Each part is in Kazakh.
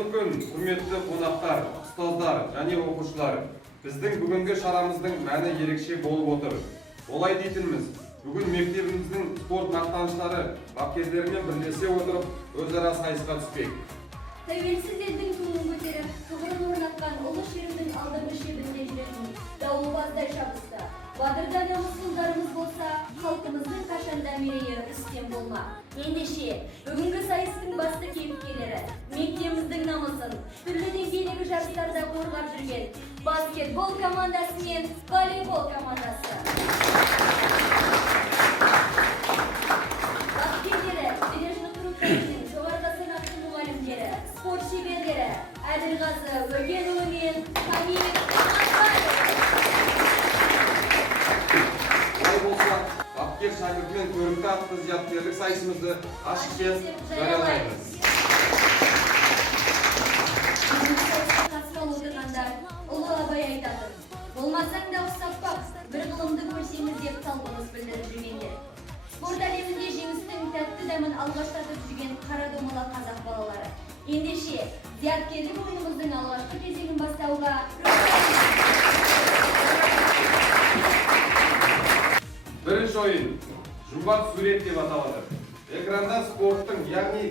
Кайырлы күн, құрметті қонақтар, ұстаздар және оқушылар. Біздің бүгінгі шарамыздың мәні ерекше болып отыр. Олай дейтініміз, бүгін мектебіміздің спорт мақтаныштары бапкерлерімен бірлесе отырып, өзара сайысқа түспек. Тәуелсіз елдің туын көтеріп, тұғырын орнатқан ұлы шерімнің алдыңғы шебінде жүретін дауылбаздай шабысты. Батырда намысқұлдарымыз болса, халқымыздың қашанда мерейі үстем болмақ. Ендеше, бүгінгі сайыстың басты кейіпкерлері мектебіміздің намысын түрлі деңгейдегі жарыстарда қорғап жүрген баскетбол командасы мен волейбол командасы. Бапкерлері, дене шынықтыру пәнінің жоғарғы санаттың мұғалімдері, спорт шеберлері Әділғазы Өгенұлы мен Хамид Аманбаев. Бапкер шәкіртімен көрікті атты зияткерлік сайысымызды ашық жариялаймыз. Қатысқан отырғандар ұлы абай айтатын. Болмасаң да ұқсап бақ, бір ғылымды көрсеңіз деп талпыныс білдіріп жүргендер. Спорт әлемінде жеңістің тәтті дәмін алғаштатып жүрген қара домалақ қазақ балалары. Ендеше, зияткерлік ойынымыздың алғашқы кезеңін бастауға Бірінші ойын жұмбақ сурет деп аталады. Экранда спорттың, яғни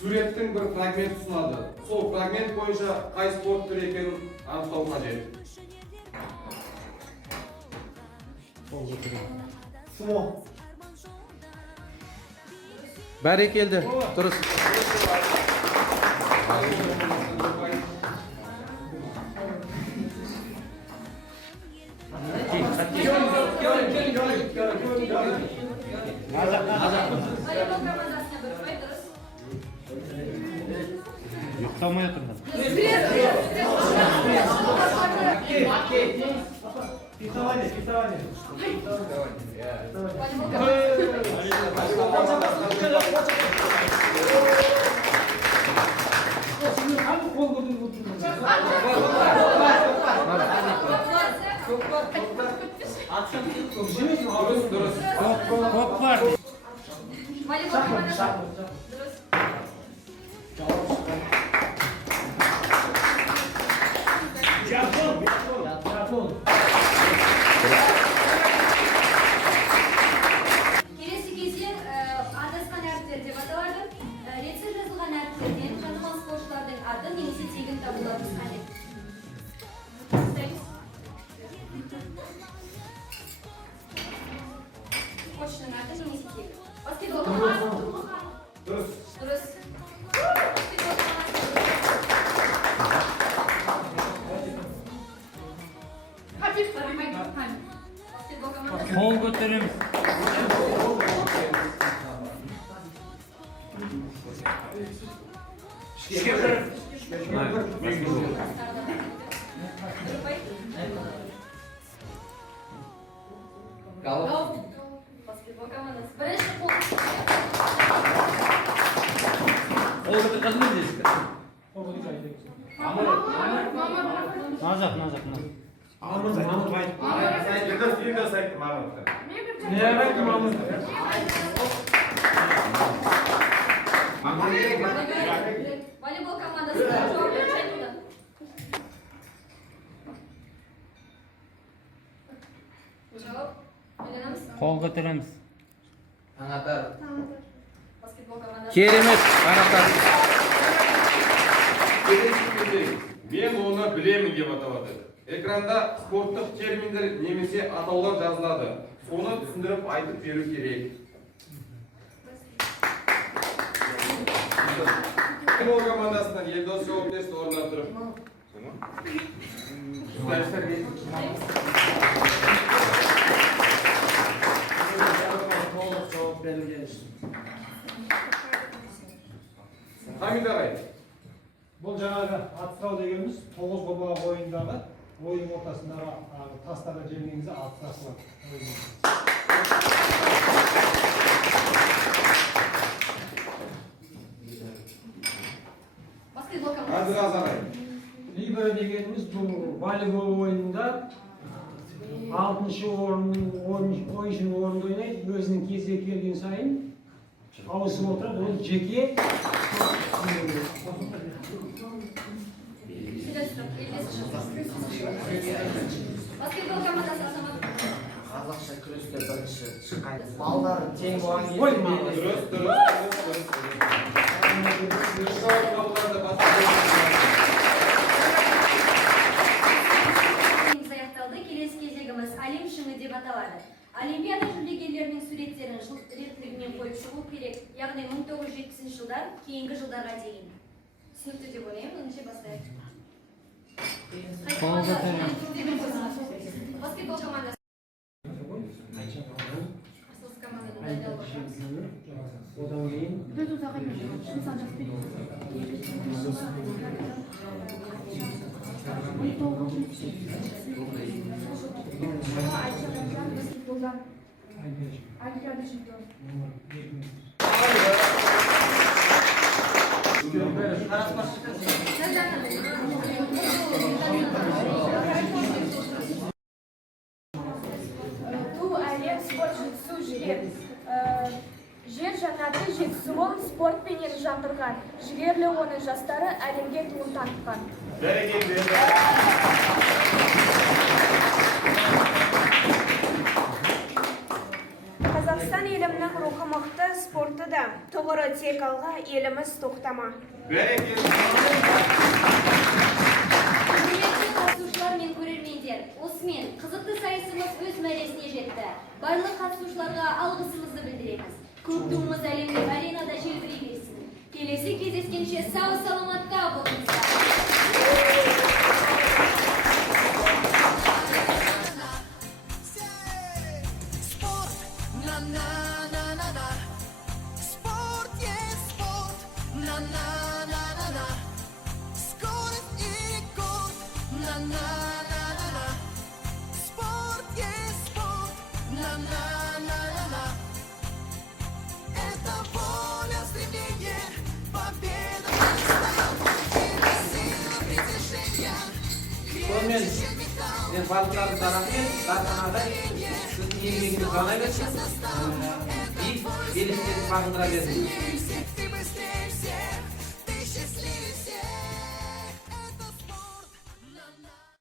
суреттің бір фрагмент ұсынады. Сол фрагмент бойынша қай спорт түрі екенін анықтау қажет. Бәрекелді. Дұрыс. Yo'qlamay o'tirman. Çok var. Келесі кезең адасқан әріптер деп аталады. Ретсіз жазылған әріптерден танымал спортшылардың аты немесе тегін табылады қажет. Спортшының аты немесе тегін. Баскетбол командасы. Дұрыс. Дұрыс. Қол көтереміз. Баскетбол командасы. Бірінші қол. Назақ. Волейбол командасы жауап беріп айтылды. Жауап ойланамыз. Қол көтереміз. Баскетбол командасы. Керемет. Қанаттар. Мен оны білемін деп аталады. Экранда спорттық терминдер немесе атаулар жазылады. Соны түсіндіріп айтып беру керек. Волейбол командасынан Елдос жауапкершісі орнынан тұрып. Хамид ағай. Бұл жаңағы атсырау дегеніміз 9 баба ойындағы ойын ортасындағы тастарға желгеніңізде атсырасылады. Баскетбол командасы. Ағай. Либо дегеніміз бұл волейбол ойынында 6-шы ойыншының орында ойнайды, өзінің кезегі келген сайын ауысып отырып, ол жеке Баскетбол командасы Азамат. Қазақша күресте бірінші шыққан балдары тең болған Ой, кезде Дұрыс. Аяқталды. Келесі кезегіміз Олимп шыңы деп аталады. Олимпиада жүлдегерлерінің суреттерін жыл реттілігімен қойып шығу керек. Яғни 1970 жылдар кейінгі жылдарға дейін. Түсінікті деп ойлаймын. Оныншы бастайық. Қол көтереміз. Баскетбол командасы. Асылыс команданы дайындалып отырмыз. одан кейін Ту әлем спорт жетісу жер жаннаты жетісуын спортпенен жабдырған. Жігерлі оның жастары әлемге туын танытқан. Қазақстан елімнің рухы мықты, спорты да тұғыры тек алға, еліміз тоқтама. Құрметті қатысушылар мен көрермендер, осымен қызықты сайысымыз өз мәресіне жетті. Барлық қатысушыларға алғысымызды білдіреміз. Көк туымыз әлемдік аренада желбірей берсін. Келесі кездескенше сау саламатта болыңыздар. мен балықтарды тарапмен дарханада сіздің еңбегіңіз ғана берсін и белестерді бағындыра берсін.